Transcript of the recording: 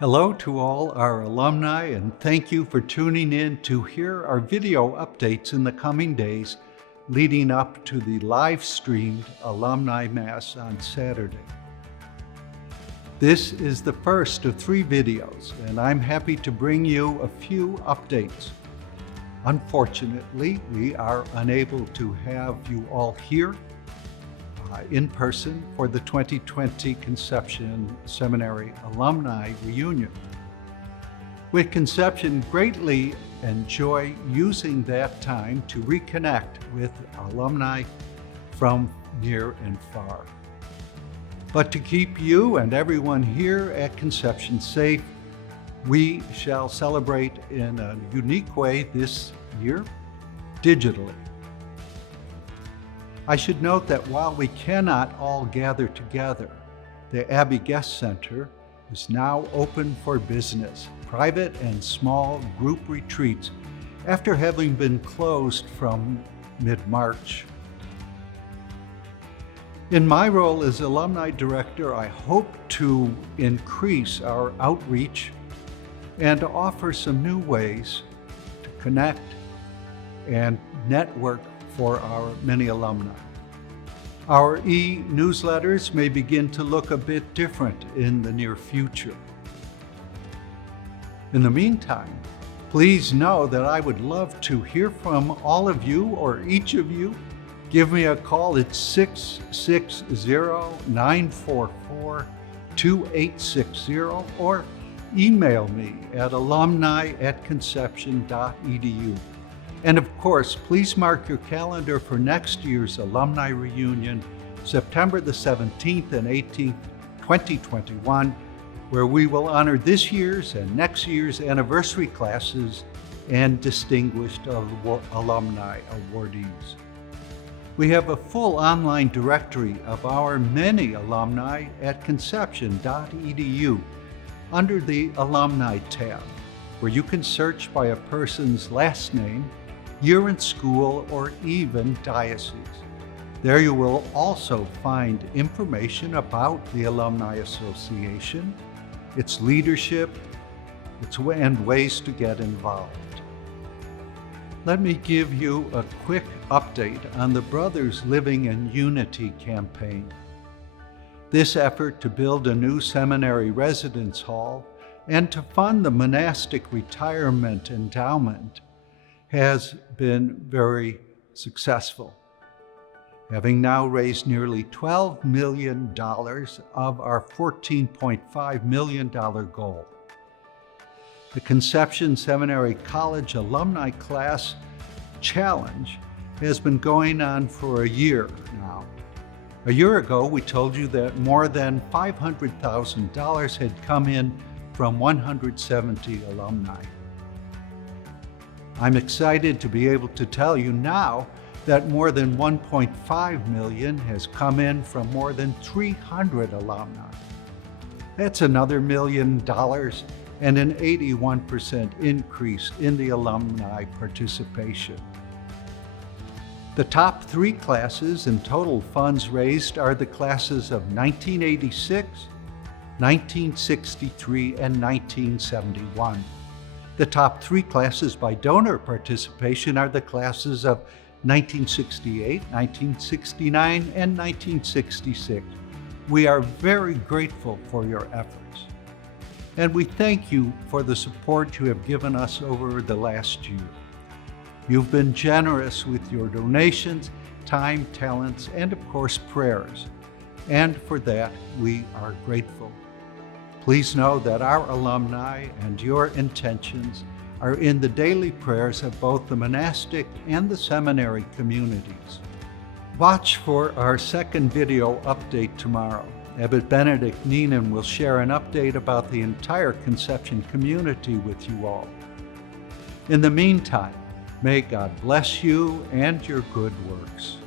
Hello to all our alumni, and thank you for tuning in to hear our video updates in the coming days leading up to the live-streamed Alumni Mass on Saturday. This is the first of 3 videos, and I'm happy to bring you a few updates. Unfortunately, we are unable to have you all here in person for the 2020 Conception Seminary Alumni Reunion. We at Conception greatly enjoy using that time to reconnect with alumni from near and far. But to keep you and everyone here at Conception safe, we shall celebrate in a unique way this year, digitally. I should note that while we cannot all gather together, the Abbey Guest Center is now open for business, private and small group retreats, after having been closed from mid-March. In my role as Alumni Director, I hope to increase our outreach and to offer some new ways to connect and network for our many alumni. Our e-newsletters may begin to look a bit different in the near future. In the meantime, please know that I would love to hear from all of you or each of you. Give me a call at 660-944-2860 or email me at alumni@conception.edu. And of course, please mark your calendar for next year's Alumni Reunion, September the 17th and 18th, 2021, where we will honor this year's and next year's anniversary classes and distinguished alumni awardees. We have a full online directory of our many alumni at conception.edu under the Alumni tab, where you can search by a person's last name, year in school, or even diocese. There you will also find information about the Alumni Association, its leadership, and ways to get involved. Let me give you a quick update on the Brothers Living in Unity campaign. This effort to build a new seminary residence hall and to fund the monastic retirement endowment has been very successful, having now raised nearly $12 million of our $14.5 million goal. The Conception Seminary College Alumni Class Challenge has been going on for a year now. A year ago, we told you that more than $500,000 had come in from 170 alumni. I'm excited to be able to tell you now that more than $1.5 million has come in from more than 300 alumni. That's another $1 million and an 81% increase in the alumni participation. The top 3 classes in total funds raised are the classes of 1986, 1963, and 1971. The top 3 classes by donor participation are the classes of 1968, 1969, and 1966. We are very grateful for your efforts, and we thank you for the support you have given us over the last year. You've been generous with your donations, time, talents, and of course prayers, and for that we are grateful. Please know that our alumni and your intentions are in the daily prayers of both the monastic and the seminary communities. Watch for our second video update tomorrow. Abbot Benedict Neenan will share an update about the entire Conception community with you all. In the meantime, may God bless you and your good works.